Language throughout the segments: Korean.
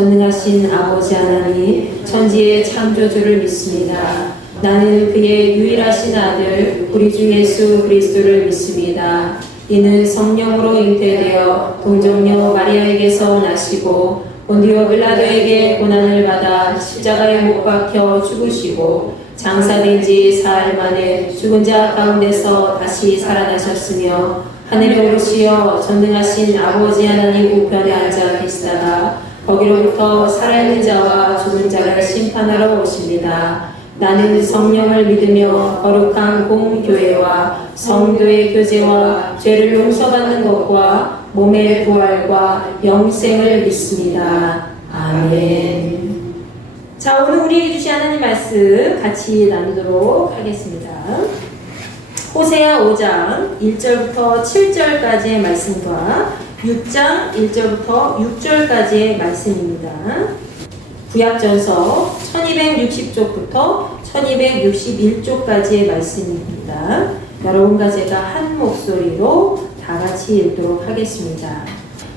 전능하신 아버지 하나님, 천지의 창조주를 믿습니다. 나는 그의 유일하신 아들 우리 주 예수 그리스도를 믿습니다. 이는 성령으로 잉태되어 동정녀 마리아에게서 나시고 본디오 빌라도에게 고난을 받아 십자가에 못 박혀 죽으시고 장사된 지 사흘 만에 죽은 자 가운데서 다시 살아나셨으며 하늘에 오르시어 전능하신 아버지 하나님 우편에 앉아 계시다가 거기로부터 살아있는 자와 죽은 자를 심판하러 오십니다. 나는 성령을 믿으며 거룩한 공교회와 성도의 교제와 죄를 용서받는 것과 몸의 부활과 영생을 믿습니다. 아멘. 자, 오늘 우리에게 주신 하나님 말씀 같이 나누도록 하겠습니다. 호세아 5장 1절부터 7절까지의 말씀과 6장 1절부터 6절까지의 말씀입니다. 구약전서 1260쪽부터 1261쪽까지의 말씀입니다. 여러분과 제가 한 목소리로 다 같이 읽도록 하겠습니다.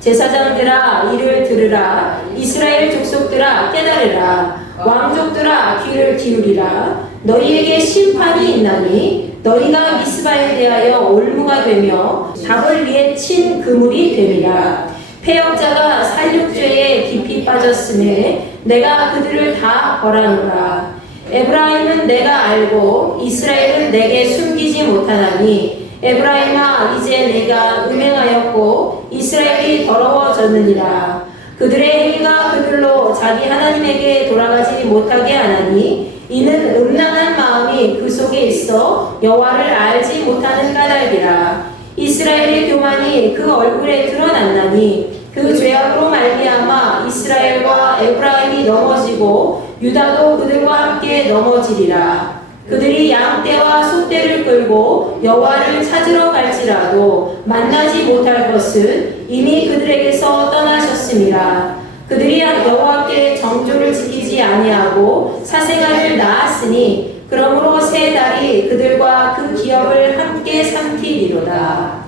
제사장들아 이를 들으라. 이스라엘 족속들아 깨달으라. 왕족들아 귀를 기울이라. 너희에게 심판이 있나니 너희가 미스바에 대하여 올무가 되며 답을 위해 친 그물이 되리라. 패역자가 살육죄에 깊이 빠졌음에 내가 그들을 다 벌하노라. 에브라임은 내가 알고 이스라엘은 내게 숨기지 못하나니 에브라임아 이제 내가 음행하였고 이스라엘이 더러워졌느니라. 그들의 행위가 그들로 자기 하나님에게 돌아가지 못하게 하나니 이는 음란한 마음이 그 속에 있어 여호와를 알지 못하는 까닭이라. 이스라엘의 교만이 그 얼굴에 드러났나니 그 죄악으로 말미암아 이스라엘과 에브라임이 넘어지고 유다도 그들과 함께 넘어지리라. 그들이 양떼와 소떼를 끌고 여호와를 찾으러 갈지라도 만나지 못할 것은 이미 그들에게서 떠나셨음이라. 그들이 여호와께 정조를 지키지 아니하고 사생아를 낳았으니 그러므로 세 달이 그들과 그 기업을 함께 삼키리로다.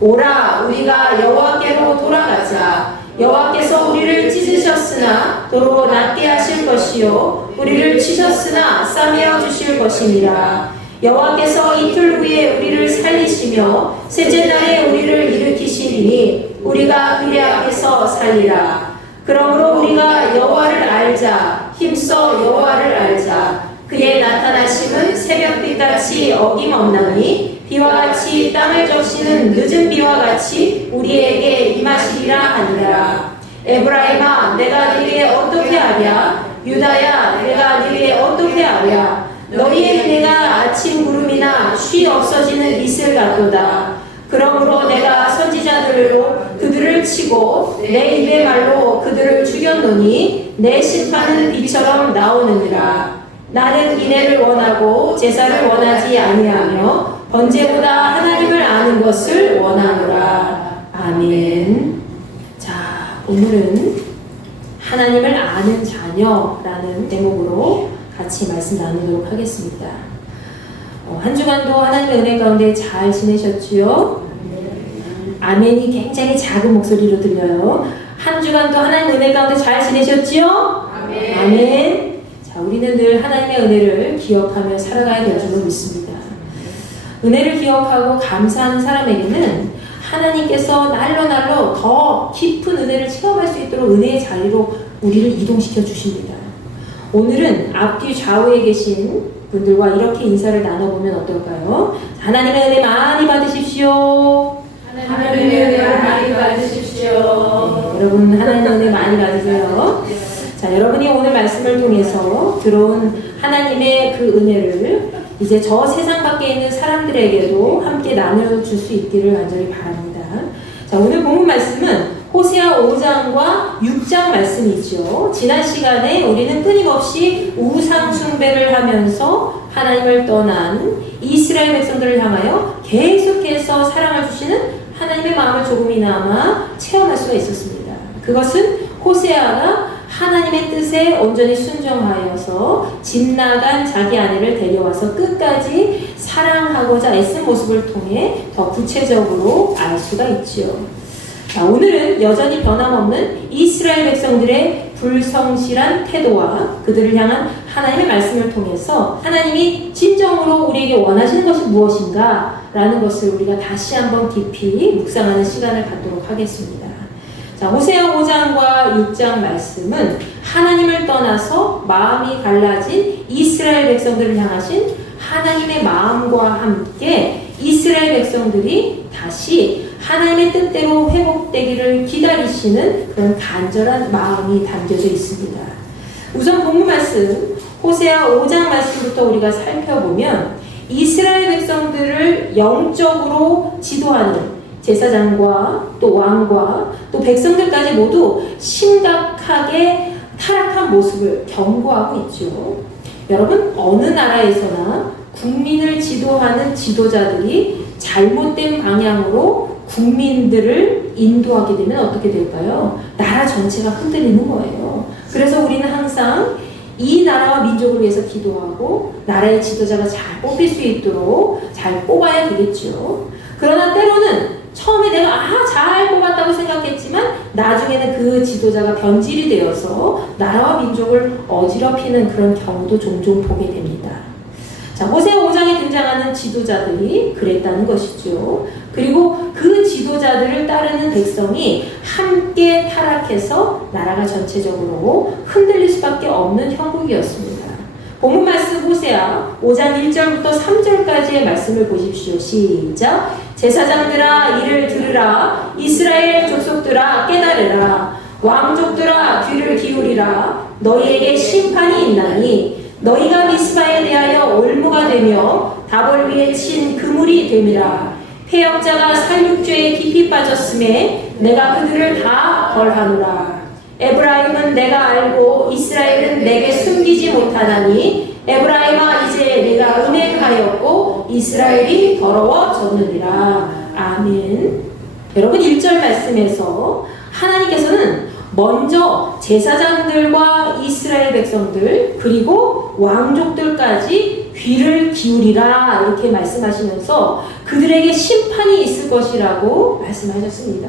오라 우리가 여호와께로 돌아가자. 여호와께서 우리를 찢으셨으나 도로 낫게 하실 것이요 우리를 치셨으나 싸매어 주실 것이니라. 여호와께서 이틀 후에 우리를 살리시며 셋째 날에 우리를 일으키시리니 우리가 그의 앞에서 살리라. 그러므로 우리가 여호와를 알자. 힘써 여호와를 알자. 그의 나타나심은 새벽빛같이 어김없나니 비와 같이 땅을 적시는 늦은 비와 같이 우리에게 임하시리라 하니라. 에브라임아 내가 너희에게 어떻게 하랴. 유다야 내가 너희에게 어떻게 하랴. 너희의 은혜가 아침 구름이나 쉬 없어지는 이슬 같도다. 그러므로 내가 선지자들로 그들을 치고 내 입의 말로 그들을 죽였노니 내 심판은 비처럼 나오느니라. 나는 인애를 원하고 제사를 원하지 아니하며 번제보다 하나님을 아는 것을 원하노라. 아멘. 자, 오늘은 하나님을 아는 자녀라는 제목으로 같이 말씀 나누도록 하겠습니다. 한 주간도 하나님의 은혜 가운데 잘 지내셨지요? 아멘이 굉장히 작은 목소리로 들려요. 한 주간도 하나님의 은혜 가운데 잘 지내셨지요? 아멘. 아멘. 자, 우리는 늘 하나님의 은혜를 기억하며 살아가야 될 줄로 믿습니다. 은혜를 기억하고 감사하는 사람에게는 하나님께서 날로 더 깊은 은혜를 체험할 수 있도록 은혜의 자리로 우리를 이동시켜 주십니다. 오늘은 앞뒤 좌우에 계신 분들과 이렇게 인사를 나눠보면 어떨까요? 하나님의 은혜 많이 받으십시오. 하나님의 은혜를 많이 받으십시오. 네, 여러분 하나님의 은혜 많이 받으세요. 자, 여러분이 오늘 말씀을 통해서 들어온 하나님의 그 은혜를 이제 저 세상 밖에 있는 사람들에게도 함께 나눠줄 수 있기를 간절히 바랍니다. 자, 오늘 본문 말씀은 호세아 5장과 6장 말씀이죠. 지난 시간에 우리는 끊임없이 우상 숭배를 하면서 하나님을 떠난 이스라엘 백성들을 향하여 계속해서 사랑을 주시는 하나님의 마음을 조금이나마 체험할 수가 있었습니다. 그것은 호세아가 하나님의 뜻에 온전히 순종하여서 집 나간 자기 아내를 데려와서 끝까지 사랑하고자 애쓴 모습을 통해 더 구체적으로 알 수가 있지요. 자, 오늘은 여전히 변함없는 이스라엘 백성들의 불성실한 태도와 그들을 향한 하나님의 말씀을 통해서 하나님이 진정으로 우리에게 원하시는 것이 무엇인가 라는 것을 우리가 다시 한번 깊이 묵상하는 시간을 갖도록 하겠습니다. 자, 호세아 5장과 6장 말씀은 하나님을 떠나서 마음이 갈라진 이스라엘 백성들을 향하신 하나님의 마음과 함께 이스라엘 백성들이 다시 하나님의 뜻대로 회복되기를 기다리시는 그런 간절한 마음이 담겨져 있습니다. 우선 본문 말씀 호세아 5장 말씀부터 우리가 살펴보면 이스라엘 백성들을 영적으로 지도하는 제사장과 또 왕과 또 백성들까지 모두 심각하게 타락한 모습을 경고하고 있죠. 여러분, 어느 나라에서나 국민을 지도하는 지도자들이 잘못된 방향으로 국민들을 인도하게 되면 어떻게 될까요? 나라 전체가 흔들리는 거예요. 그래서 우리는 항상 이 나라와 민족을 위해서 기도하고 나라의 지도자가 잘 뽑힐 수 있도록 잘 뽑아야 되겠죠. 그러나 때로는 처음에 내가 잘 뽑았다고 생각했지만 나중에는 그 지도자가 변질이 되어서 나라와 민족을 어지럽히는 그런 경우도 종종 보게 됩니다. 자, 호세아 5장에 등장하는 지도자들이 그랬다는 것이죠. 그리고 그 지도자들을 따르는 백성이 함께 타락해서 나라가 전체적으로 흔들릴 수밖에 없는 형국이었습니다. 본문 말씀 호세아 5장 1절부터 3절까지의 말씀을 보십시오. 시작. 제사장들아 이를 들으라. 이스라엘 족속들아 깨달으라. 왕족들아 귀를 기울이라. 너희에게 심판이 있나니 너희가 미스바에 대하여 올무가 되며 다볼 위에 친 그물이 됨이라. 패역자가 살육죄에 깊이 빠졌음에 내가 그들을 다 벌하노라. 에브라임은 내가 알고 이스라엘은 내게 숨기지 못하나니 에브라임아 이제 내가 음행하였고 이스라엘이 더러워졌느니라. 아멘. 여러분 1절 말씀에서 하나님께서는 먼저 제사장들과 이스라엘 백성들 그리고 왕족들까지 귀를 기울이라 이렇게 말씀하시면서 그들에게 심판이 있을 것이라고 말씀하셨습니다.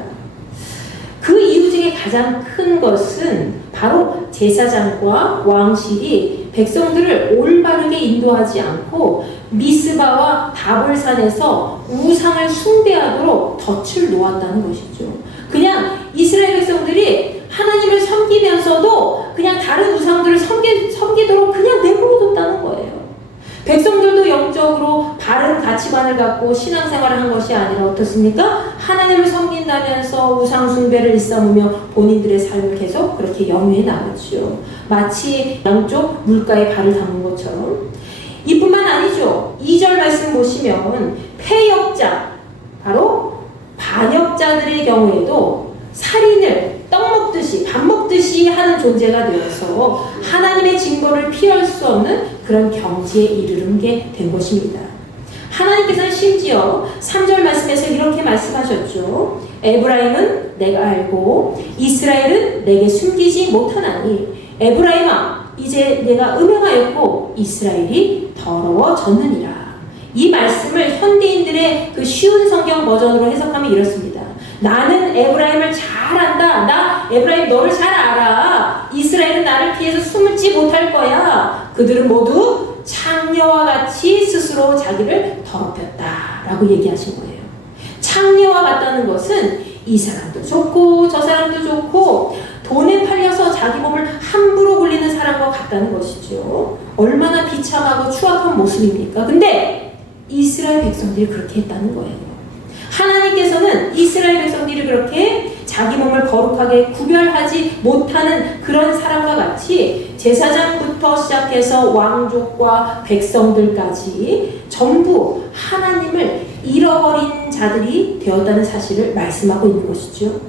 그 이유 중에 가장 큰 것은 바로 제사장과 왕실이 백성들을 올바르게 인도하지 않고 미스바와 다볼산에서 우상을 숭배하도록 덫을 놓았다는 것이죠. 그냥 이스라엘 백성들이 하나님을 섬기면서도 그냥 다른 우상들을 섬기도록 그냥 내버려뒀다는 거예요. 백성들도 영적으로 바른 가치관을 갖고 신앙생활을 한 것이 아니라 어떻습니까? 하나님을 섬긴다면서 우상 숭배를 일삼으며 본인들의 삶을 계속 그렇게 영위해 나갔죠. 마치 양쪽 물가에 발을 담은 것처럼. 이뿐만 아니죠. 2절 말씀 보시면 패역자, 바로 반역자들의 경우에도 살인을 떡 먹듯이 밥 먹듯이 하는 존재가 되어서 하나님의 징벌을 피할 수 없는 그런 경지에 이르는 게 된 것입니다. 하나님께서는 심지어 3절 말씀에서 이렇게 말씀하셨죠. 에브라임은 내가 알고 이스라엘은 내게 숨기지 못하나니 에브라임아 이제 내가 음행하였고 이스라엘이 더러워졌느니라. 이 말씀을 현대인들의 그 쉬운 성경 버전으로 해석하면 이렇습니다. 나는 에브라임을 잘 안다. 나 에브라임 너를 잘 알아. 이스라엘은 나를 피해서 숨지 못할 거야. 그들은 모두 창녀와 같이 스스로 자기를 더럽혔다 라고 얘기하신 거예요. 창녀와 같다는 것은 이 사람도 좋고 저 사람도 좋고 돈에 팔려서 자기 몸을 함부로 굴리는 사람과 같다는 것이죠. 얼마나 비참하고 추악한 모습입니까? 근데 이스라엘 백성들이 그렇게 했다는 거예요. 하나님께서는 이스라엘 백성들이 그렇게 자기 몸을 거룩하게 구별하지 못하는 그런 사람과 같이 제사장부터 시작해서 왕족과 백성들까지 전부 하나님을 잃어버린 자들이 되었다는 사실을 말씀하고 있는 것이죠.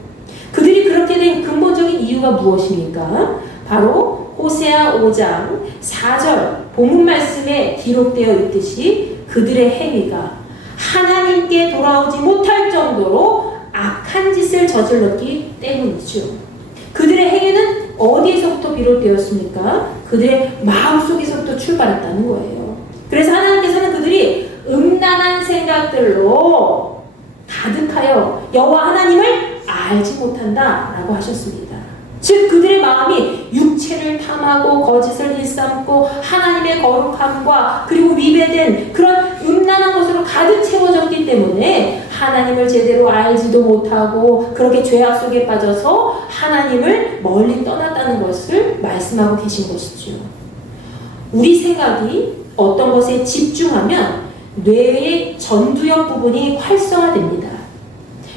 그들이 그렇게 된 근본적인 이유가 무엇입니까? 바로 호세아 5장 4절 본문 말씀에 기록되어 있듯이 그들의 행위가 하나님께 돌아오지 못할 정도로 악한 짓을 저질렀기 때문이죠. 그들의 행위는 어디에서부터 비롯되었습니까? 그들의 마음속에서부터 출발했다는 거예요. 그래서 하나님께서는 그들이 음란한 생각들로 가득하여 여호와 하나님을 알지 못한다 라고 하셨습니다. 즉 그들의 마음이 육체를 탐하고 거짓을 일삼고 하나님의 거룩함과 그리고 위배된 그런 음란한 것으로 가득 채워졌기 때문에 하나님을 제대로 알지도 못하고 그렇게 죄악 속에 빠져서 하나님을 멀리 떠났다는 것을 말씀하고 계신 것이죠. 우리 생각이 어떤 것에 집중하면 뇌의 전두엽 부분이 활성화됩니다.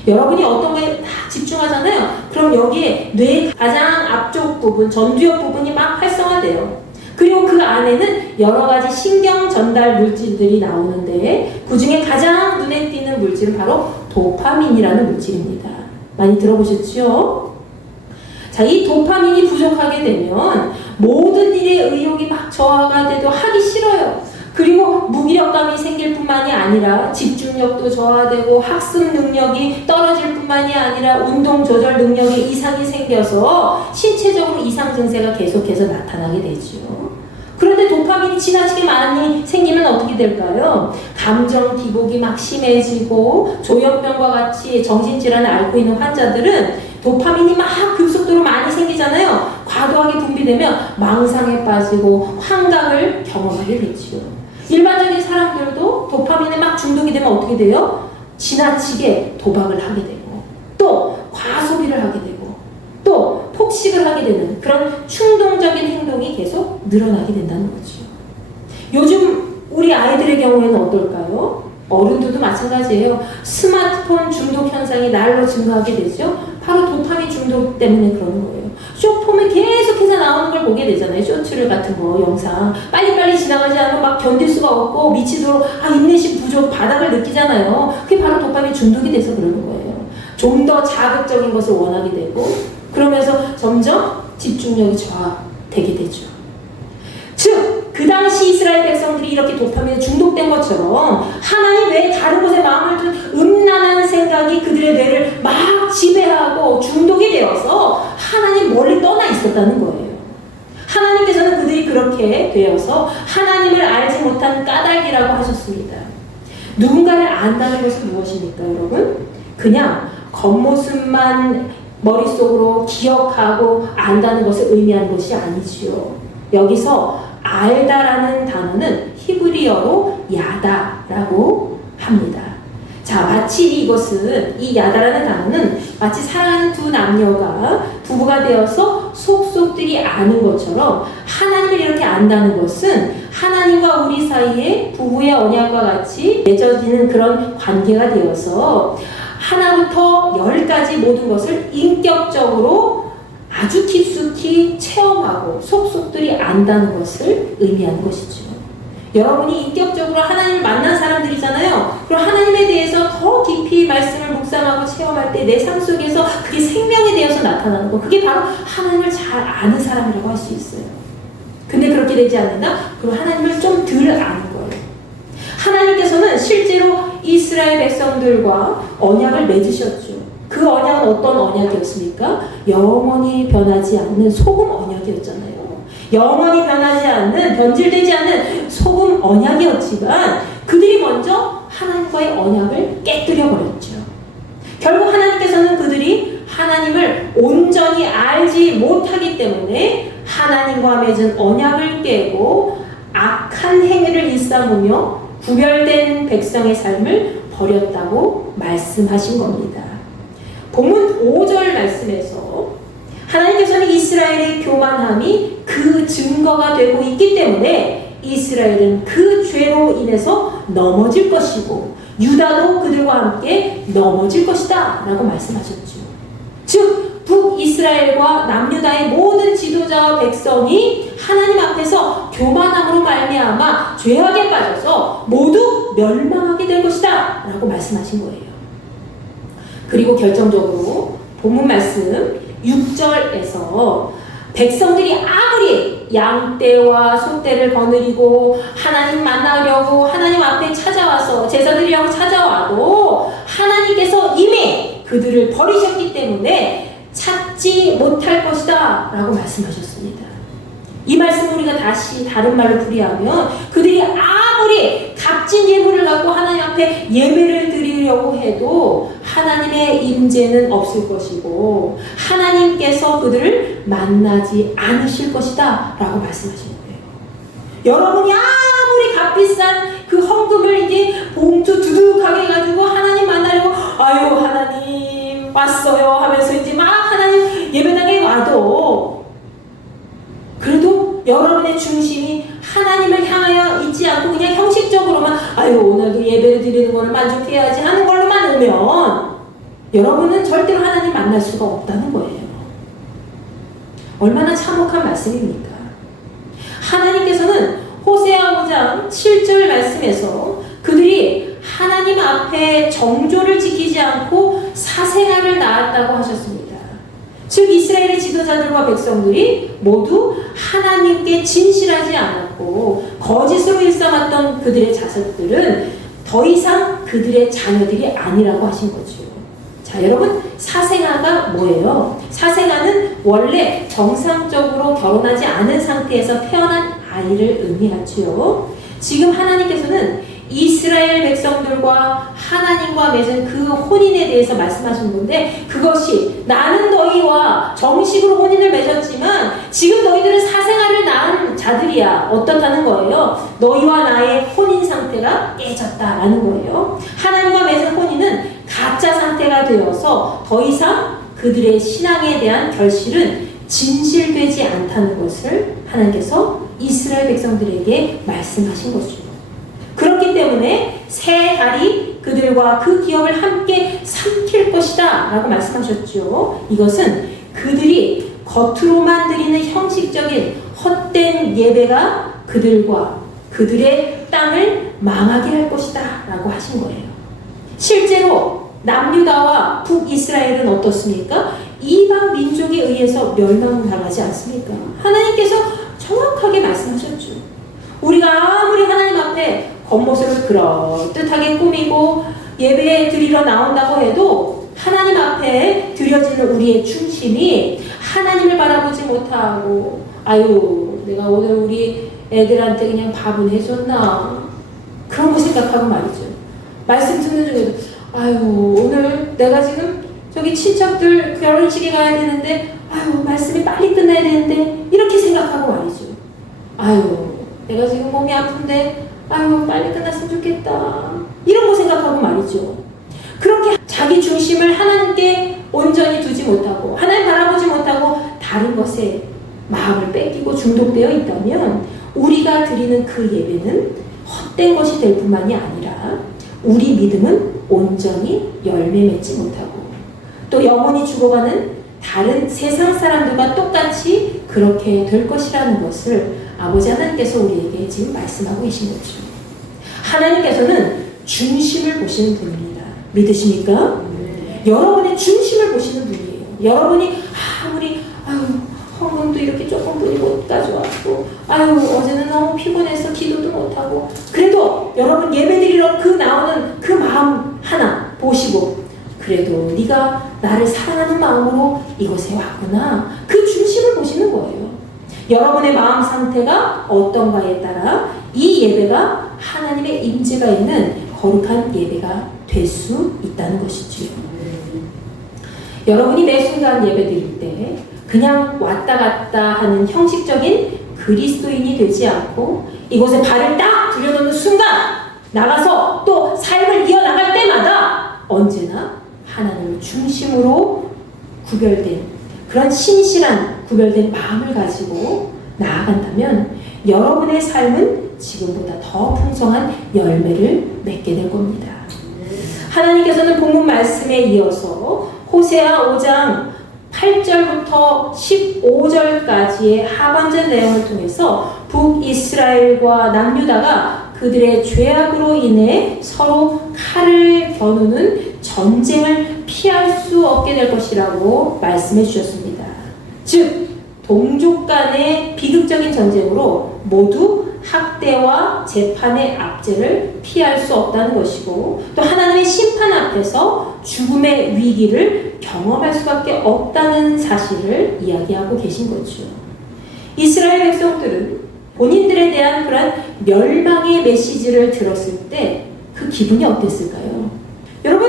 여러분이 어떤 거에 딱 집중하잖아요. 그럼 여기에 뇌의 가장 앞쪽 부분, 전두엽 부분이 막 활성화돼요. 그리고 그 안에는 여러 가지 신경 전달 물질들이 나오는데 그 중에 가장 눈에 띄는 물질은 바로 도파민이라는 물질입니다. 많이 들어보셨죠? 자, 이 도파민이 부족하게 되면 모든 일에 의욕이 막 저하가 돼도 하기 싫어요. 그리고 무기력감이 생길 뿐만이 아니라 집중력도 저하되고 학습 능력이 떨어질 뿐만이 아니라 운동 조절 능력에 이상이 생겨서 신체적으로 이상 증세가 계속해서 나타나게 되죠. 그런데 도파민이 지나치게 많이 생기면 어떻게 될까요? 감정 기복이 막 심해지고 조현병과 같이 정신질환을 앓고 있는 환자들은 도파민이 막 급속도로 많이 생기잖아요. 과도하게 분비되면 망상에 빠지고 환각을 경험하게 되죠. 일반적인 사람들도 도파민에 막 중독이 되면 어떻게 돼요? 지나치게 도박을 하게 되고 또 과소비를 하게 되고 또 폭식을 하게 되는 그런 충동적인 행동이 계속 늘어나게 된다는 거죠. 요즘 우리 아이들의 경우에는 어떨까요? 어른들도 마찬가지예요. 스마트폰 중독 현상이 날로 증가하게 되죠. 바로 도파민 중독 때문에 그러는 거예요. 쇼폼에 계속해서 나오는 걸 보게 되잖아요. 쇼츠를 같은 거, 영상. 빨리빨리 지나가지 않으면 막 견딜 수가 없고 미치도록 인내심 부족, 바닥을 느끼잖아요. 그게 바로 도파민 중독이 돼서 그러는 거예요. 좀 더 자극적인 것을 원하게 되고 그러면서 점점 집중력이 저하되게 되죠. 즉, 그 당시 이스라엘 백성들이 이렇게 도파민에 중독된 것처럼 하나님 외에 다른 곳에 마음을 둔 음란한 생각이 그들의 뇌를 막 지배하고 중독이 되어서 하나님 멀리 떠나 있었다는 거예요. 하나님께서는 그들이 그렇게 되어서 하나님을 알지 못한 까닭이라고 하셨습니다. 누군가를 안다는 것은 무엇입니까, 여러분? 그냥 겉모습만 머릿속으로 기억하고 안다는 것을 의미하는 것이 아니지요. 여기서 알다라는 단어는 히브리어로 야다라고 합니다. 자, 마치 이것은 이 야다라는 단어는 마치 사랑하는 두 남녀가 부부가 되어서 속속들이 아는 것처럼 하나님을 이렇게 안다는 것은 하나님과 우리 사이에 부부의 언약과 같이 맺어지는 그런 관계가 되어서 하나부터 10까지 모든 것을 인격적으로 아주 깊숙이 체험하고 속속들이 안다는 것을 의미하는 것이죠. 여러분이 인격적으로 하나님을 만난 사람들이잖아요. 그럼 하나님에 대해서 더 깊이 말씀을 묵상하고 체험할 때 내 삶 속에서 그게 생명이 되어서 나타나는 거. 그게 바로 하나님을 잘 아는 사람이라고 할 수 있어요. 근데 그렇게 되지 않는다? 그럼 하나님을 좀 덜 아는 거예요. 하나님께서는 실제로 이스라엘 백성들과 언약을 맺으셨죠. 그 언약은 어떤 언약이었습니까? 영원히 변하지 않는 소금 언약이었잖아요. 영원히 변하지 않는, 변질되지 않는 소금 언약이었지만 그들이 먼저 하나님과의 언약을 깨뜨려 버렸죠. 결국 하나님께서는 그들이 하나님을 온전히 알지 못하기 때문에 하나님과 맺은 언약을 깨고 악한 행위를 일삼으며 구별된 백성의 삶을 버렸다고 말씀하신 겁니다. 본문 5절 말씀에서 하나님께서는 이스라엘의 교만함이 그 증거가 되고 있기 때문에 이스라엘은 그 죄로 인해서 넘어질 것이고 유다도 그들과 함께 넘어질 것이다 라고 말씀하셨죠. 즉 북이스라엘과 남유다의 모든 지도자와 백성이 하나님 앞에서 교만함으로 말미암아 죄악에 빠져서 모두 멸망하게 될 것이다 라고 말씀하신 거예요. 그리고 결정적으로 본문 말씀 6절에서 백성들이 아무리 양떼와 소떼를 거느리고 하나님 만나려고 하나님 앞에 찾아와서 제사드리려고 찾아와도 하나님께서 이미 그들을 버리셨기 때문에 찾지 못할 것이다 라고 말씀하셨습니다. 이 말씀을 우리가 다시 다른 말로 풀이하면 그들이 아무리 값진 예물을 갖고 하나님 앞에 예배를 드리고 드리려고 해도 하나님의 임재는 없을 것이고 하나님께서 그들을 만나지 않으실 것이다 라고 말씀하시는 거예요. 여러분이 아무리 값비싼 그 헌금을 이제 봉투 두둑하게 해가지고 하나님 만나려고 아유 하나님 왔어요 하면서 이제 막 하나님 예배당에 와도 그래도 여러분의 중심이 하나님을 향하여 있지 않고 그냥 형식적으로만 아유 오늘도 예배를 드리는 거를 만족해야지 하는 걸로만 오면 여러분은 절대로 하나님 만날 수가 없다는 거예요. 얼마나 참혹한 말씀입니까? 하나님께서는 호세아 5장 7절 말씀에서 그들이 하나님 앞에 정조를 지키지 않고 사생활을 낳았다고 하셨습니다. 즉 이스라엘의 지도자들과 백성들이 모두 하나님께 진실하지 않았고 거짓으로 일삼았던 그들의 자식들은 더 이상 그들의 자녀들이 아니라고 하신 거죠. 자, 여러분 사생아가 뭐예요? 사생아는 원래 정상적으로 결혼하지 않은 상태에서 태어난 아이를 의미하지요. 지금 하나님께서는 이스라엘 백성들과 하나님과 맺은 그 혼인에 대해서 말씀하신 건데 그것이 나는 너희와 정식으로 혼인을 맺었지만 지금 너희들은 사생아를 낳은 자들이야. 어떻다는 거예요? 너희와 나의 혼인 상태가 깨졌다라는 거예요. 하나님과 맺은 혼인은 가짜 상태가 되어서 더 이상 그들의 신앙에 대한 결실은 진실되지 않다는 것을 하나님께서 이스라엘 백성들에게 말씀하신 거죠. 그렇기 때문에 새 달이 그들과 그 기업을 함께 삼킬 것이다 라고 말씀하셨죠. 이것은 그들이 겉으로만 드리는 형식적인 헛된 예배가 그들과 그들의 땅을 망하게 할 것이다 라고 하신 거예요. 실제로 남유다와 북이스라엘은 어떻습니까? 이방 민족에 의해서 멸망당하지 않습니까? 하나님께서 정확하게 말씀하셨죠. 우리가 아무리 하나님 앞에 겉모습을 그럴듯하게 꾸미고 예배 드리러 나온다고 해도 하나님 앞에 드려지는 우리의 중심이 하나님을 바라보지 못하고 아유 내가 오늘 우리 애들한테 그냥 밥은 해줬나 그런 거 생각하고 말이죠. 말씀 듣는 중에도 아유 오늘 내가 지금 저기 친척들 결혼식에 가야 되는데 아유 말씀이 빨리 끝나야 되는데 이렇게 생각하고 말이죠. 아유 내가 지금 몸이 아픈데 아유 빨리 끝났으면 좋겠다 이런 거 생각하고 말이죠. 그렇게 자기 중심을 하나님께 온전히 두지 못하고 하나님 바라보지 못하고 다른 것에 마음을 뺏기고 중독되어 있다면 우리가 드리는 그 예배는 헛된 것이 될 뿐만이 아니라 우리 믿음은 온전히 열매 맺지 못하고 또 영원히 죽어가는 다른 세상 사람들과 똑같이 그렇게 될 것이라는 것을 아버지 하나님께서 우리에게 지금 말씀하고 계신 거죠. 하나님께서는 중심을 보시는 분입니다. 믿으십니까? 여러분의 중심을 보시는 분이에요. 여러분이 아무리 헌금도 이렇게 조금뿐이 못 가져왔고 어제는 너무 피곤해서 기도도 못하고 그래도 여러분 예배드리러 그 나오는 그 마음 하나 보시고 그래도 네가 나를 사랑하는 마음으로 이곳에 왔구나 그 중심을 보시는 거예요. 여러분의 마음 상태가 어떤가에 따라 이 예배가 하나님의 임재가 있는 거룩한 예배가 될 수 있다는 것이지요. 여러분이 매 순간 예배 드릴 때 그냥 왔다 갔다 하는 형식적인 그리스도인이 되지 않고 이곳에 발을 딱 들여놓는 순간 나가서 또 삶을 이어나갈 때마다 언제나 하나님을 중심으로 구별된 그런 신실한 구별된 마음을 가지고 나아간다면 여러분의 삶은 지금보다 더 풍성한 열매를 맺게 될 겁니다. 하나님께서는 본문 말씀에 이어서 호세아 5장 8절부터 15절까지의 하반절 내용을 통해서 북이스라엘과 남유다가 그들의 죄악으로 인해 서로 칼을 겨누는 전쟁을 피할 수 없게 될 것이라고 말씀해 주셨습니다. 즉 동족 간의 비극적인 전쟁으로 모두 학대와 재판의 압제를 피할 수 없다는 것이고 또 하나님의 심판 앞에서 죽음의 위기를 경험할 수밖에 없다는 사실을 이야기하고 계신 거죠. 이스라엘 백성들은 본인들에 대한 그런 멸망의 메시지를 들었을 때 그 기분이 어땠을까요? 여러분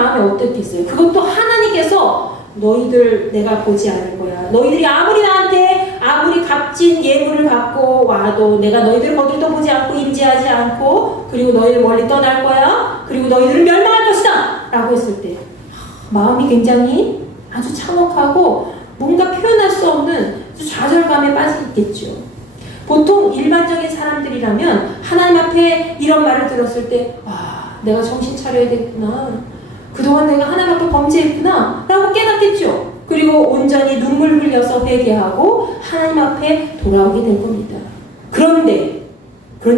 마음이 어떻겠어요? 그것도 하나님께서 너희들 내가 보지 않을 거야. 너희들이 아무리 나한테 아무리 값진 예물을 갖고 와도 내가 너희들을 거들떠 보지 않고 임재하지 않고 그리고 너희를 멀리 떠날 거야. 그리고 너희들은 멸망할 것이다. 라고 했을 때 마음이 굉장히 아주 참혹하고 뭔가 표현할 수 없는 아주 좌절감에 빠지겠죠. 보통 일반적인 사람들이라면 하나님 앞에 이런 말을 들었을 때 내가 정신 차려야 되겠구나. 그동안 내가 하나님 앞에 범죄했구나 라고 깨닫겠죠. 그리고 온전히 눈물 흘려서 회개하고 하나님 앞에 돌아오게 될 겁니다. 그런데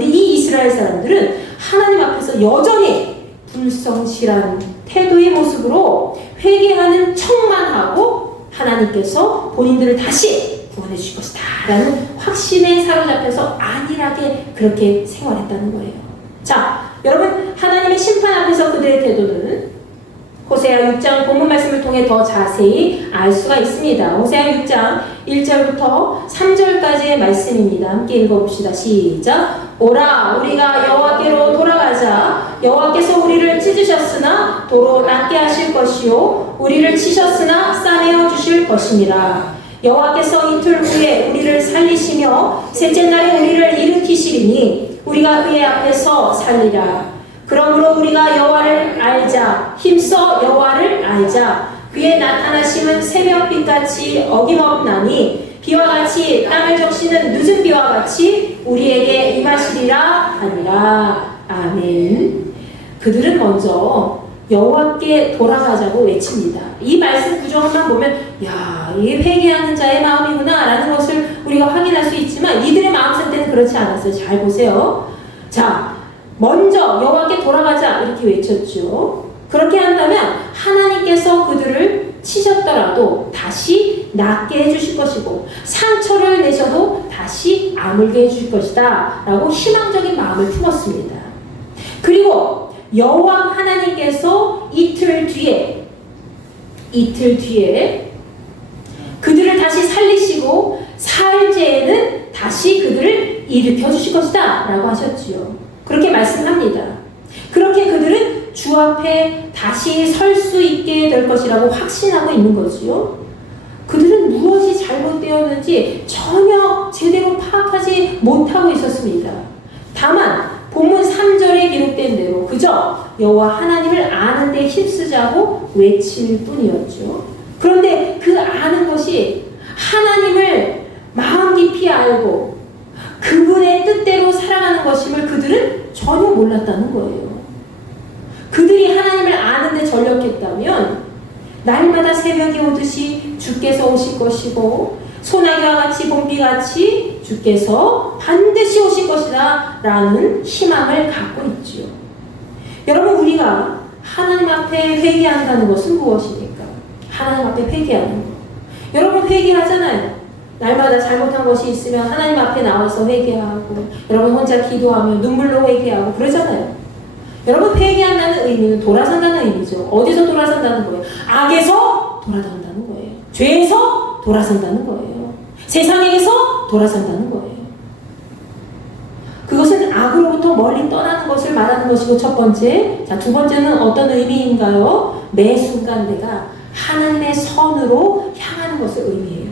이 이스라엘 사람들은 하나님 앞에서 여전히 불성실한 태도의 모습으로 회개하는 척만 하고 하나님께서 본인들을 다시 구원해 주실 것이다 라는 확신에 사로잡혀서 안일하게 그렇게 생활했다는 거예요. 자, 여러분, 하나님의 심판 앞에서 그들의 태도는 호세아 6장 본문 말씀을 통해 더 자세히 알 수가 있습니다. 호세아 6장 1절부터 3절까지의 말씀입니다. 함께 읽어봅시다. 시작. 오라, 우리가 여호와께로 돌아가자. 여호와께서 우리를 찢으셨으나 도로 낫게 하실 것이요 우리를 치셨으나 싸매어 주실 것이니라. 여호와께서 이틀 후에 우리를 살리시며 셋째 날에 우리를 일으키시리니 우리가 그의 앞에서 살리라. 그러므로 우리가 여호와를 알자. 힘써 여호와를 알자. 그의 나타나심은 새벽빛같이 어김없나니 비와 같이 땅을 적시는 늦은 비와 같이 우리에게 임하시리라 하니라. 아멘. 그들은 먼저 여호와께 돌아가자고 외칩니다. 이 말씀 구조만 보면 이게 회개하는 자의 마음이구나 라는 것을 우리가 확인할 수 있지만 이들의 마음 상태는 그렇지 않았어요. 잘 보세요. 자, 먼저 여호와께 돌아가자 이렇게 외쳤죠. 그렇게 한다면 하나님께서 그들을 치셨더라도 다시 낫게 해주실 것이고 상처를 내셔도 다시 아물게 해주실 것이다 라고 희망적인 마음을 품었습니다. 그리고 여호와 하나님께서 이틀 뒤에 그들을 다시 살리시고 사흘째에는 다시 그들을 일으켜 주실 것이다 라고 하셨지요. 그렇게 말씀합니다. 그렇게 그들은 주 앞에 다시 설 수 있게 될 것이라고 확신하고 있는 거지요. 그들은 무엇이 잘못되었는지 전혀 제대로 파악하지 못하고 있었습니다. 다만 본문 3절에 기록된 대로 그저 여호와 하나님을 아는 데 힘쓰자고 외칠 뿐이었죠. 그런데 그 아는 것이 하나님을 마음 깊이 알고 그분의 뜻대로 살아가는 것임을 그들은 전혀 몰랐다는 거예요. 그들이 하나님을 아는데 전력했다면 날마다 새벽이 오듯이 주께서 오실 것이고 소나기와 같이 봄비같이 주께서 반드시 오실 것이다 라는 희망을 갖고 있지요. 여러분, 우리가 하나님 앞에 회개한다는 것은 무엇입니까? 하나님 앞에 회개하는 것. 여러분 회개하잖아요. 날마다 잘못한 것이 있으면 하나님 앞에 나와서 회개하고 여러분 혼자 기도하며 눈물로 회개하고 그러잖아요. 여러분 회개한다는 의미는 돌아선다는 의미죠. 어디서 돌아선다는 거예요? 악에서 돌아선다는 거예요. 죄에서 돌아선다는 거예요. 세상에게서 돌아선다는 거예요. 그것은 악으로부터 멀리 떠나는 것을 말하는 것이고 첫 번째. 자, 두 번째는 어떤 의미인가요? 매 순간 내가 하나님의 선으로 향하는 것을 의미해요.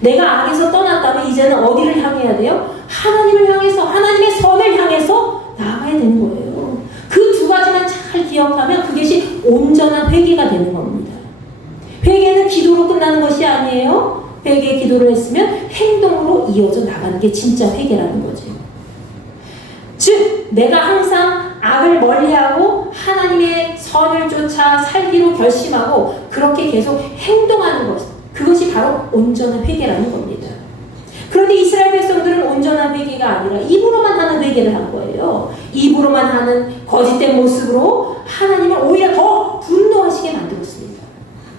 내가 악에서 떠났다면 이제는 어디를 향해야 돼요? 하나님을 향해서, 하나님의 선을 향해서 나아가야 되는 거예요. 그 두 가지만 잘 기억하면 그것이 온전한 회개가 되는 겁니다. 회개는 기도로 끝나는 것이 아니에요. 회개 기도를 했으면 행동으로 이어져 나가는 게 진짜 회개라는 거죠. 즉 내가 항상 악을 멀리하고 하나님의 선을 쫓아 살기로 결심하고 그렇게 계속 행동하는 것, 그것이 바로 온전한 회개라는 겁니다. 그런데 이스라엘 백성들은 온전한 회개가 아니라 입으로만 하는 회개를 한 거예요. 입으로만 하는 거짓된 모습으로 하나님을 오히려 더 분노하시게 만들었습니다.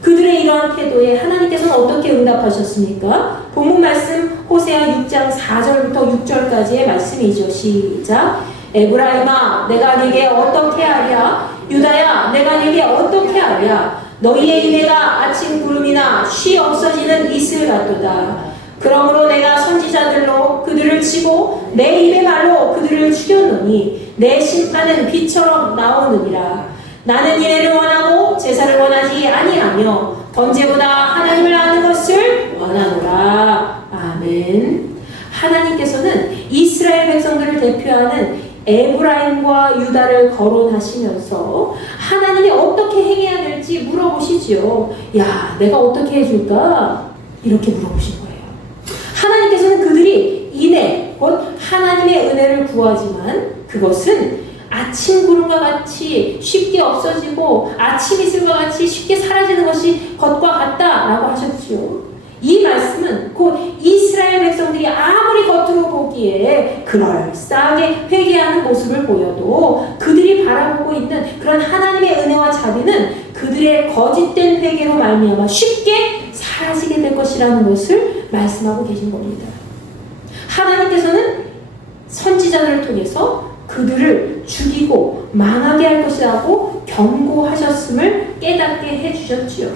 그들의 이러한 태도에 하나님께서는 어떻게 응답하셨습니까? 본문 말씀 호세아 6장 4절부터 6절까지의 말씀이죠. 시작. 에브라임아 내가 네게 어떻게 하랴? 유다야 내가 네게 어떻게 하랴? 너희의 인애가 아침 구름이나 쉬 없어지는 이슬 같도다. 그러므로 내가 선지자들로 그들을 치고 내 입의 말로 그들을 죽였노니 내 심판은 비처럼 나오느니라. 나는 인애를 원하고 제사를 원하지 아니하며 번제보다 하나님을 아는 것을 원하노라. 아멘. 하나님께서는 이스라엘 백성들을 대표하는 에브라임과 유다를 거론하시면서 하나님이 어떻게 행해야 될지 물어보시지요. 야, 내가 어떻게 해줄까? 이렇게 물어보신 거예요. 하나님께서는 그들이 인애, 곧 하나님의 은혜를 구하지만 그것은 아침 구름과 같이 쉽게 없어지고 아침 이슬과 같이 쉽게 사라지는 것이 것과 같다라고 하셨지요. 이 말씀은 곧 이스라엘 백성들이 아무리 겉으로 보기에 그럴싸하게 회개하는 모습을 보여도 그들이 바라보고 있는 그런 하나님의 은혜와 자비는 그들의 거짓된 회개로 말미암아 쉽게 사라지게 될 것이라는 것을 말씀하고 계신 겁니다. 하나님께서는 선지자들을 통해서 그들을 죽이고 망하게 할 것이라고 경고하셨음을 깨닫게 해주셨지요.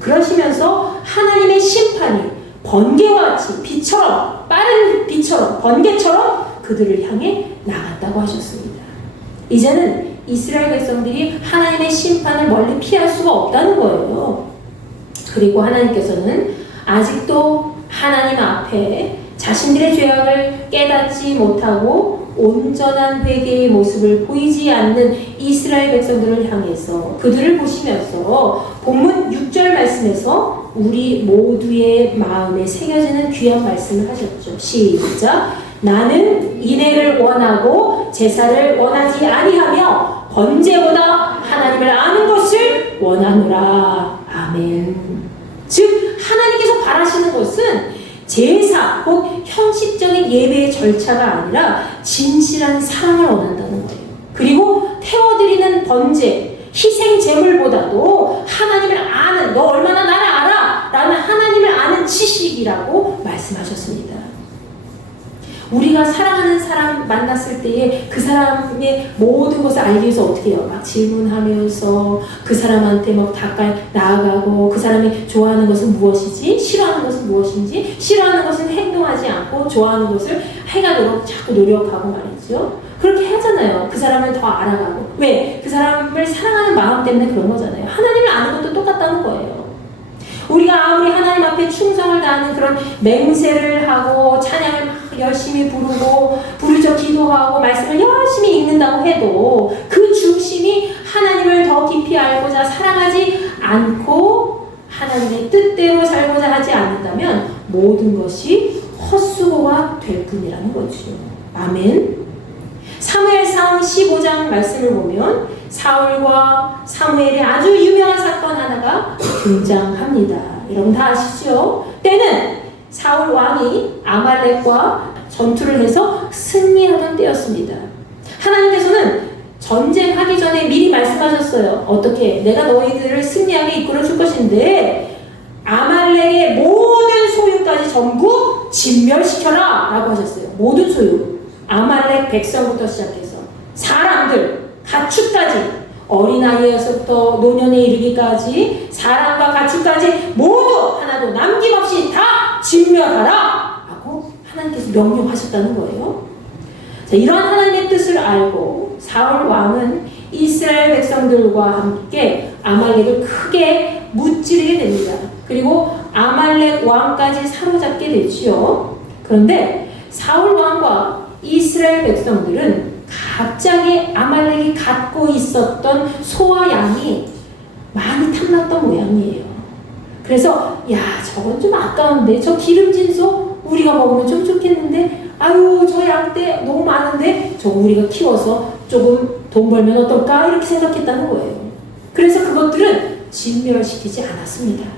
그러시면서 하나님의 심판이 번개와 같이 빛처럼, 빠른 빛처럼, 번개처럼 그들을 향해 나갔다고 하셨습니다. 이제는 이스라엘 백성들이 하나님의 심판을 멀리 피할 수가 없다는 거예요. 그리고 하나님께서는 아직도 하나님 앞에 자신들의 죄악을 깨닫지 못하고 온전한 회개의 모습을 보이지 않는 이스라엘 백성들을 향해서 그들을 보시면서 본문 6절 말씀에서 우리 모두의 마음에 새겨지는 귀한 말씀을 하셨죠. 시작. 나는 인애를 원하고 제사를 원하지 아니하며 번제보다 하나님을 아는 것을 원하노라. 아멘. 즉 하나님께서 바라시는 것은 제사, 곧 형식적인 예배의 절차가 아니라 진실한 사랑을 원한다는 거예요. 그리고 태워드리는 번제, 희생 제물보다도 하나님을 아는, 너 얼마나 나를 알아? 라는 하나님을 아는 지식이라고 말씀하셨습니다. 우리가 사랑하는 사람 만났을 때에 그 사람의 모든 것을 알기 위해서 어떻게 해요? 막 질문하면서 그 사람한테 막 가까이 나아가고 그 사람이 좋아하는 것은 무엇이지? 싫어하는 것은 무엇인지? 싫어하는 것은 행동하지 않고 좋아하는 것을 해가도록 자꾸 노력하고 말이죠. 그렇게 하잖아요. 그 사람을 더 알아가고. 왜? 그 사람을 사랑하는 마음 때문에 그런 거잖아요. 하나님을 아는 것도 똑같다는 거예요. 우리가 아무리 하나님 앞에 충성을 다하는 그런 맹세를 하고 찬양을 막 열심히 부르고 부르짖어 기도하고 말씀을 열심히 읽는다고 해도 그 중심이 하나님을 더 깊이 알고자 사랑하지 않고 하나님의 뜻대로 살고자 하지 않는다면 모든 것이 헛수고가 될 뿐이라는 거죠. 아멘. 사무엘상 15장 말씀을 보면 사울과 사무엘의 아주 유명한 사건 하나가 등장합니다. 여러분 다 아시죠? 때는 사울 왕이 아말렉과 전투를 해서 승리하던 때였습니다. 하나님께서는 전쟁하기 전에 미리 말씀하셨어요. 어떻게? 내가 너희들을 승리하게 이끌어 줄 것인데 아말렉의 모든 소유까지 전부 진멸시켜라 라고 하셨어요. 모든 소유. 아말렉 백성부터 시작해서 사람들, 가축까지 어린아이에서부터 노년에 이르기까지 사람과 가축까지 모두 하나도 남김없이 다 진멸하라 라고 하나님께서 명령하셨다는 거예요. 자, 이런 하나님의 뜻을 알고 사울 왕은 이스라엘 백성들과 함께 아말렉을 크게 무찌르게 됩니다. 그리고 아말렉 왕까지 사로잡게 되지요. 그런데 사울 왕과 이스라엘 백성들은 갑자기 아말렉이 갖고 있었던 소와 양이 많이 탐났던 모양이에요. 그래서 야, 저건 좀 아까운데 저 기름진 소 우리가 먹으면 좀 좋겠는데 아유, 저 양떼 너무 많은데 저거 우리가 키워서 조금 돈 벌면 어떨까 이렇게 생각했다는 거예요. 그래서 그것들은 진멸시키지 않았습니다.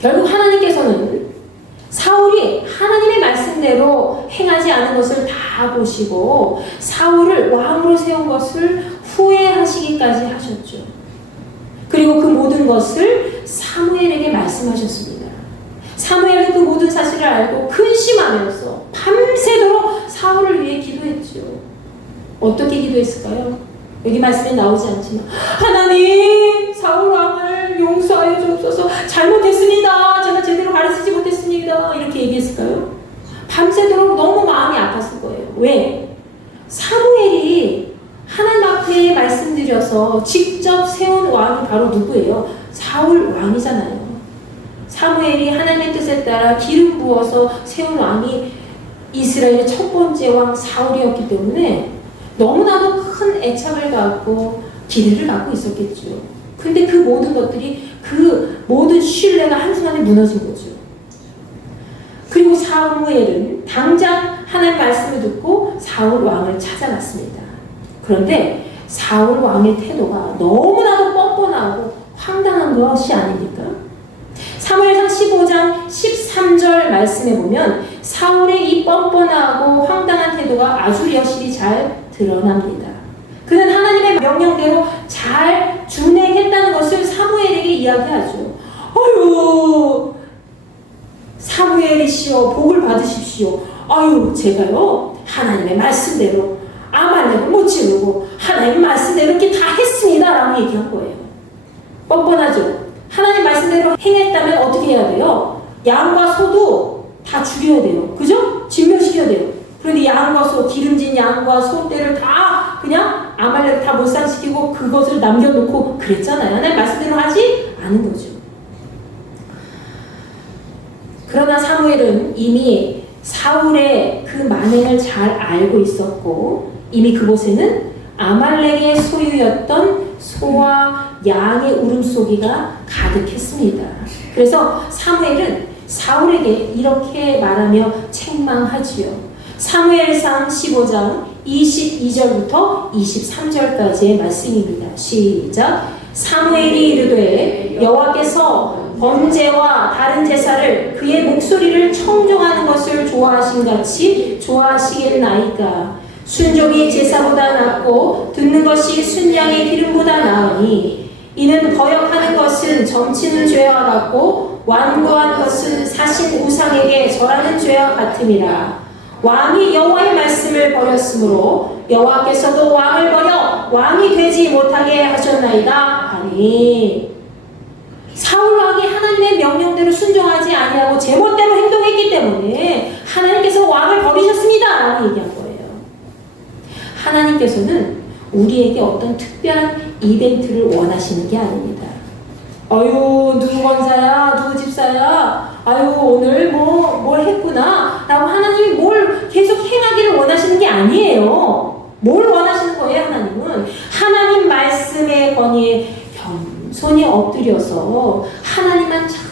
결국 하나님께서는 사울이 하나님의 말씀대로 행하지 않은 것을 다 보시고 사울을 왕으로 세운 것을 후회하시기까지 하셨죠. 그리고 그 모든 것을 사무엘에게 말씀하셨습니다. 사무엘은 그 모든 사실을 알고 근심하면서 밤새도록 사울을 위해 기도했죠. 어떻게 기도했을까요? 여기 말씀에 나오지 않지만 하나님, 사울 왕을 용서하여 주옵소서. 잘못했습니다. 제가 제대로 가르치지 못했습니다. 이렇게 얘기했을까요? 밤새도록 너무 마음이 아팠을 거예요. 왜? 사무엘이 하나님 앞에 말씀드려서 직접 세운 왕이 왕이 바로 누구예요? 사울 왕이잖아요. 사무엘이 하나님의 뜻에 따라 기름 부어서 세운 왕이 이스라엘의 첫 번째 왕 사울이었기 때문에 너무나도 큰 애착을 갖고 기대를 갖고 있었겠죠. 근데 그 모든 것들이 그 모든 신뢰가 한순간에 무너진 거죠. 그리고 사무엘은 당장 하나님 말씀을 듣고 사울 왕을 찾아갔습니다. 그런데 사울 왕의 태도가 너무나도 뻔뻔하고 황당한 것이 아닙니까? 사무엘상 15장 13절 말씀에 보면 사울의 이 뻔뻔하고 황당한 태도가 아주 여실히 잘 드러납니다. 그는 하나님의 명령대로 잘 준행했다는 것을 사무엘에게 이야기하죠. 어휴, 사무엘이시여 복을 받으십시오. 아유, 제가요 하나님의 말씀대로 아말렉을 못 치르고 하나님의 말씀대로 이렇게 다 했습니다 라고 얘기한 거예요. 뻔뻔하죠. 하나님 말씀대로 행했다면 어떻게 해야 돼요? 양과 소도 다 죽여야 돼요. 그죠? 진멸시켜야 돼요. 그런데 양과 소, 기름진 양과 소떼를 다 그냥 아말렉 다 몰살시키고 그것을 남겨놓고 그랬잖아요. 하나님 말씀대로 하지 않은 거죠. 그러나 사무엘은 이미 사울의 그 만행을 잘 알고 있었고 이미 그곳에는 아말렉의 소유였던 소와 양의 울음소리가 가득했습니다. 그래서 사무엘은 사울에게 이렇게 말하며 책망하지요. 사무엘상 15장 22절부터 23절까지의 말씀입니다. 시작. 사무엘이 이르되 여호와께서 번제와 다른 제사를 그의 목소리를 청종하는 것을 좋아하신 같이 좋아하시겠나이까. 순종이 제사보다 낫고 듣는 것이 순양의 기름보다 나으니 이는 거역하는 것은 점치는 죄와 같고 완고한 것은 사신 우상에게 절하는 죄와 같음이라. 왕이 여호와의 말씀을 버렸으므로 여호와께서도 왕을 버려 왕이 되지 못하게 하셨나이다 하니. 사울 왕이 하나님의 명령대로 순종하지 아니하고 제멋대로 행동했기 때문에 하나님께서 왕을 버리셨습니다 라고 얘기한 거예요. 하나님께서는 우리에게 어떤 특별한 이벤트를 원하시는 게 아닙니다. 아유, 누구 권사야, 누구 집사야, 아유, 오늘 뭘 했구나 라고 하나님이 뭘 계속 행하기를 원하시는 게 아니에요. 뭘 원하시는 거예요? 하나님은 하나님 말씀의 권위에 겸손히 엎드려서 하나님만 잘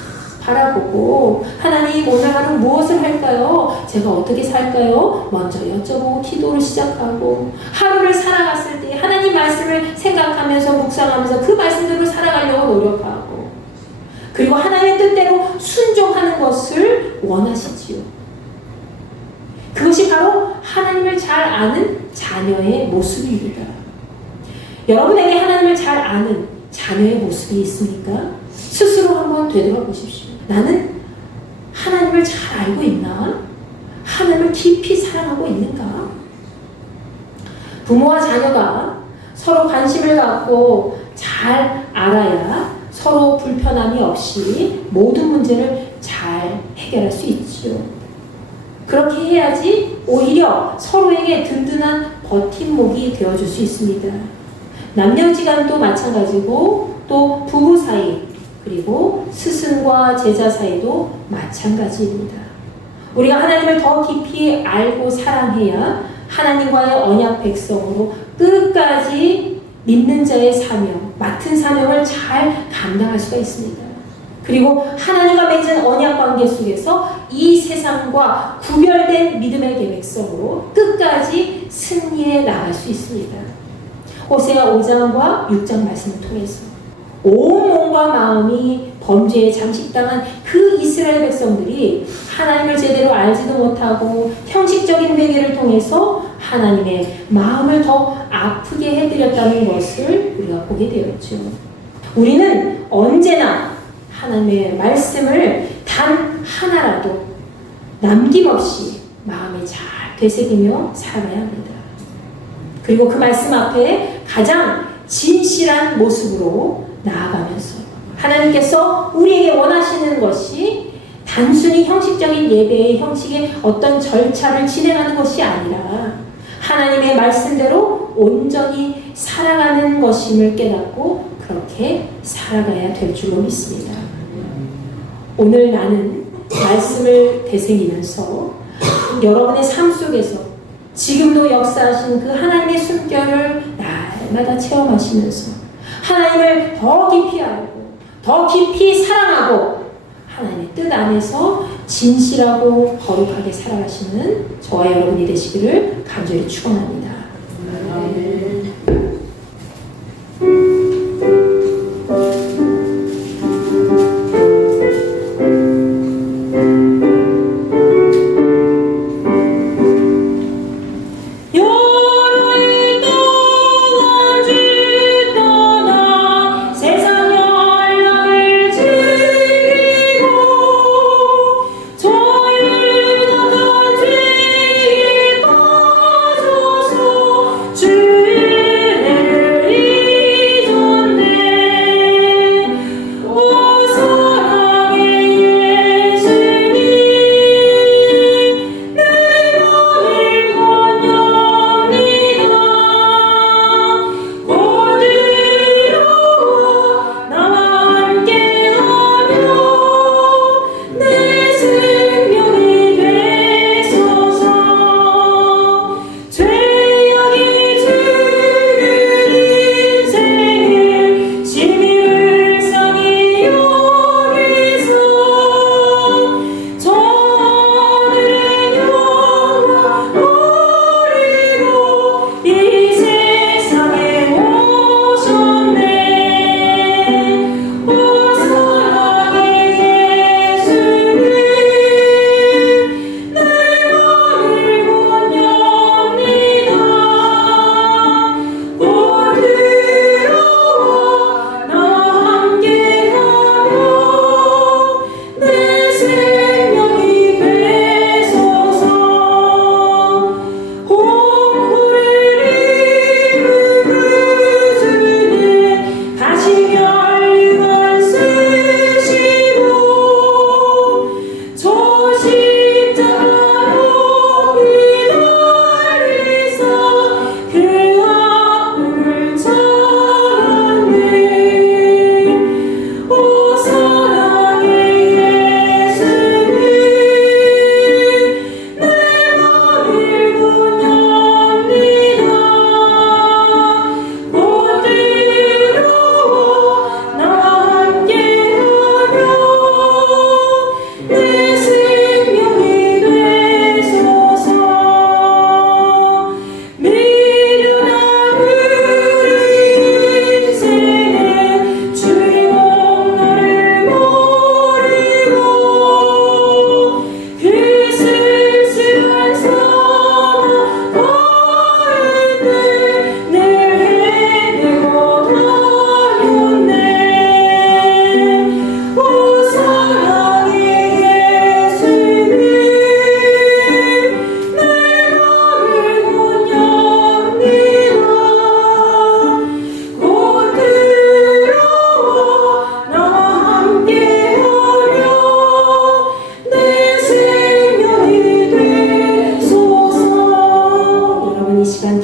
바라보고 하나님 오늘 하루 무엇을 할까요? 제가 어떻게 살까요? 먼저 여쭤보고 기도를 시작하고 하루를 살아갔을 때 하나님 말씀을 생각하면서 묵상하면서 그 말씀대로 살아가려고 노력하고 그리고 하나님의 뜻대로 순종하는 것을 원하시지요. 그것이 바로 하나님을 잘 아는 자녀의 모습입니다. 여러분에게 하나님을 잘 아는 자녀의 모습이 있습니까? 스스로 한번 되돌아보십시오. 나는 하나님을 잘 알고 있나? 하나님을 깊이 사랑하고 있는가? 부모와 자녀가 서로 관심을 갖고 잘 알아야 서로 불편함이 없이 모든 문제를 잘 해결할 수 있지요. 그렇게 해야지 오히려 서로에게 든든한 버팀목이 되어줄 수 있습니다. 남녀지간도 마찬가지고 또 부부 사이 그리고 스승과 제자 사이도 마찬가지입니다. 우리가 하나님을 더 깊이 알고 사랑해야 하나님과의 언약 백성으로 끝까지 믿는 자의 사명, 맡은 사명을 잘 감당할 수가 있습니다. 그리고 하나님과 맺은 언약 관계 속에서 이 세상과 구별된 믿음의 계획성으로 끝까지 승리해 나갈 수 있습니다. 호세아 5장과 6장 말씀을 통해서 온 몸과 마음이 범죄에 장식당한 그 이스라엘 백성들이 하나님을 제대로 알지도 못하고 형식적인 회개를 통해서 하나님의 마음을 더 아프게 해드렸다는 것을 우리가 보게 되었죠. 우리는 언제나 하나님의 말씀을 단 하나라도 남김없이 마음에 잘 되새기며 살아가야 합니다. 그리고 그 말씀 앞에 가장 진실한 모습으로 나아가면서 하나님께서 우리에게 원하시는 것이 단순히 형식적인 예배의 형식의 어떤 절차를 진행하는 것이 아니라 하나님의 말씀대로 온전히 살아가는 것임을 깨닫고 그 그렇게 살아가야 될 줄로 믿습니다. 오늘 나는 말씀을 되새기면서 여러분의 삶 속에서 지금도 역사하신 그 하나님의 숨결을 날마다 체험하시면서 하나님을 더 깊이 알고 더 깊이 사랑하고 하나님의 뜻 안에서 진실하고 거룩하게 살아가시는 저와 여러분이 되시기를 간절히 축원합니다.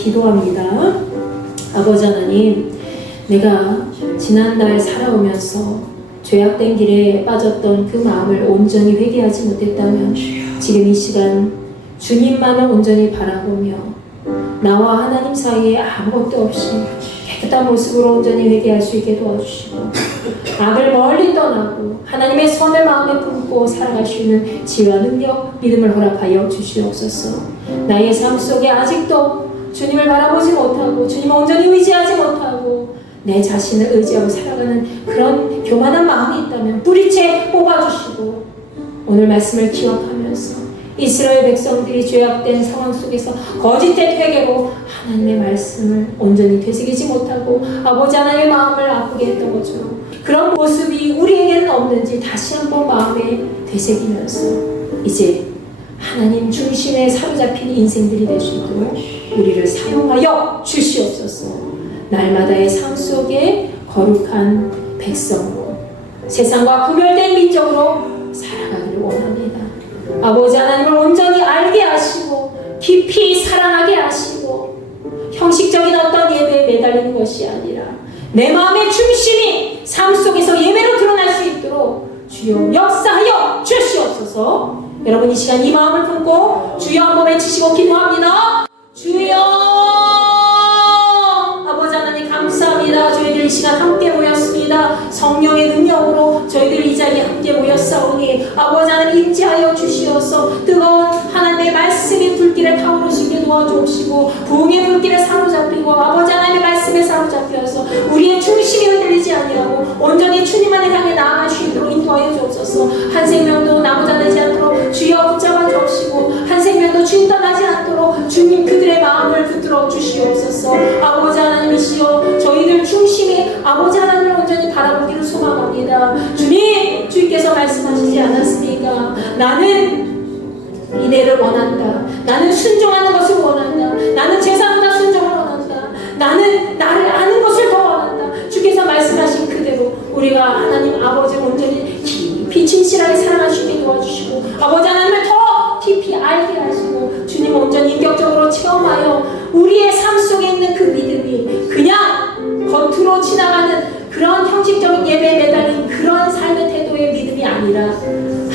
기도합니다. 아버지 하나님, 내가 지난달 살아오면서 죄악된 길에 빠졌던 그 마음을 온전히 회개하지 못했다면 지금 이 시간 주님만을 온전히 바라보며 나와 하나님 사이에 아무것도 없이 깨끗한 모습으로 온전히 회개할 수 있게 도와주시고 악을 멀리 떠나고 하나님의 선을 마음에 품고 살아갈 수 있는 지혜와 능력, 믿음을 허락하여 주시옵소서. 나의 삶 속에 아직도 주님을 바라보지 못하고 주님을 온전히 의지하지 못하고 내 자신을 의지하고 살아가는 그런 교만한 마음이 있다면 뿌리채 뽑아주시고 오늘 말씀을 기억하면서 이스라엘 백성들이 죄악된 상황 속에서 거짓된 회개로 하나님의 말씀을 온전히 되새기지 못하고 아버지 하나님의 마음을 아프게 했던 것처럼 그런 모습이 우리에게는 없는지 다시 한번 마음에 되새기면서 이제 하나님 중심에 사로잡힌 인생들이 될 수 있도록 우리를 사용하여 주시옵소서. 날마다의 삶 속에 거룩한 백성으로 세상과 구별된 민족으로 살아가기를 원합니다. 아버지 하나님을 온전히 알게 하시고 깊이 사랑하게 하시고 형식적인 어떤 예배에 매달리는 것이 아니라 내 마음의 중심이 삶 속에서 예배로 드러날 수 있도록 주여 역사하여 주시옵소서. 여러분 이 시간 이 마음을 품고 주여 한번 외치시고 기도합니다. 주여 아버지 하나님 감사합니다. 저희들 이 시간 함께 모였습니다. 성령의 능력으로 저희들 이 자리에 함께 모였사오니 아버지 하나님 임재하여 주시어서 뜨거운 하나님의 말씀의 불길에 타오르시게 도와주옵시고 부흥의 불길에 사로잡히고 아버지 하나님의 말씀에 사로잡혀서 우리의 중심이 흔들리지 아니하고 온전히 주님만을 향해 나아갈 수 있도록 인도하여 주옵소서. 한 생명도 나고자 되지 않도록 주여 붙잡아 주옵시고 한 생명도 주님 떠나지 않도록 주님 그들의 마음을 붙들어 주시옵소서. 아버지 하나님이시여 저희들 중심이 아버지 하나님을 온전히 바라보기를 소망합니다. 주님 주께서 말씀하시지 않았습니까? 나는 인애를 원한다. 나는 순종하는 것을 원한다. 나는 제사보다 순종을 원한다. 나는 나를 아는 것을 더 원한다. 주께서 말씀하신 그대로 우리가 하나님 아버지를 온전히 깊이 진실하게 사랑할 수 있게 도와주시고 아버지 하나님을 더 깊이 알게 하시고 주님 온전히 인격적으로 체험하여 우리의 삶 속에 있는 그 믿음이 그냥 겉으로 지나가는 그런 형식적인 예배에 매달린 그런 삶의 태도의 믿음이 아니라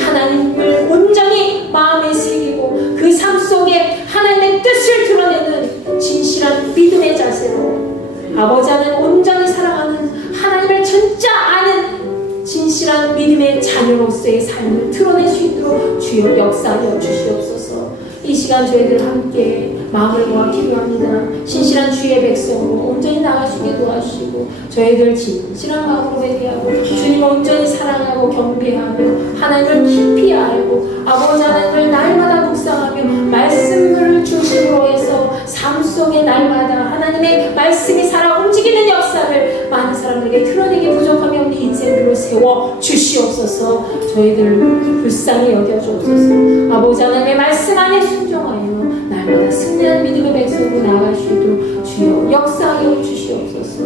하나님을 온전히 마음에 새기고 그 삶 속에 하나님의 뜻을 드러내는 진실한 믿음의 자세로 아버지 하나님 온전히 사랑하는 하나님을 진짜 아는 진실한 믿음의 자녀로서의 삶을 드러낼 수 있도록 주여 역사하여 주시옵소서. 이 시간 저희들 함께 마음을 모아 기도합니다. 신실한 주의 백성으로 온전히 나갈 수 있게 도와주시고 저희들 진실한 마음으로 회개하고 주님을 온전히 사랑하고 경배하며 하나님을 깊이 알고 아버지 하나님을 날마다 묵상하며 말씀을 중심으로 해서 삶 속에 날마다 하나님의 말씀이 살아 움직이는 역사를 많은 사람들에게 드러내기 부족함이 없는 인생들로 세워 주시옵소서. 저희들 불쌍히 여겨주옵소서. 아버지 하나님의 말씀 안에 순종하여 날마다 승리한 믿음의 백성으로 나아갈 수 있도록 주여 역사하여 주시옵소서.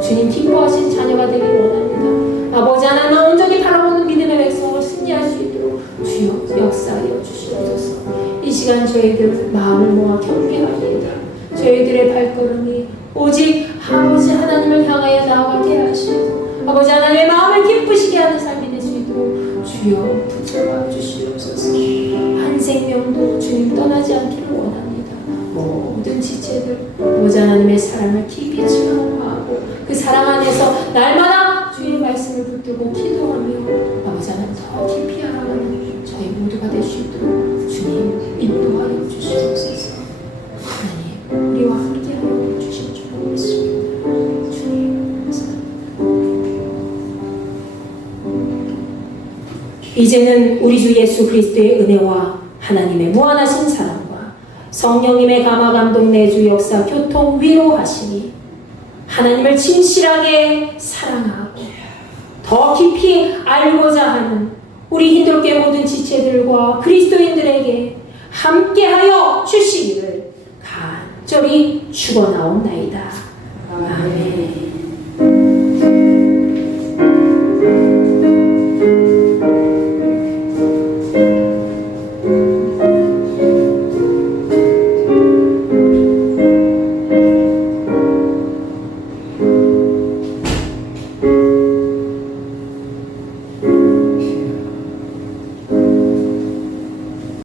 주님 기뻐하신 자녀가 되기를 원합니다. 아버지 하나님을 온전히 바라보는 믿음의 백성으로 승리할 수 있도록 주여 역사하여 주시옵소서. 이 시간 저희들 마음을 모아 경배합니다. 저희들의 발걸음이 오직 아버지 하나님을 향하여 나아가게 하시고 아버지 하나님의 마음을 기쁘시게 하는 삶이 될 수 있도록 주여 붙잡아 주시옵소서. 한 생명도 주님 떠나지 않기를 원합니다. 모든 지체들 아버지 하나님의 사랑을 깊이 체험하고 그 사랑 안에서 날마다 주의 말씀을 붙들고 기도하며 아버지 하나님 더 깊이 알아가는 저희 모두가 될 수 있도록 주님 인도하여 주시옵소서. 하나님 우리와 함께하여 주실 줄 믿습니다. 주님 감사합니다. 이제는 우리 주 예수 그리스도의 은혜와 하나님의 무한하신 사랑과 성령님의 감화 감동 내주 역사 교통 위로하시니 하나님을 진실하게 사랑하고 더 깊이 알고자 하는 우리 힌돌교회 모든 지체들과 그리스도인들에게 함께하여 주시기를 간절히 축원하옵나이다. 아멘.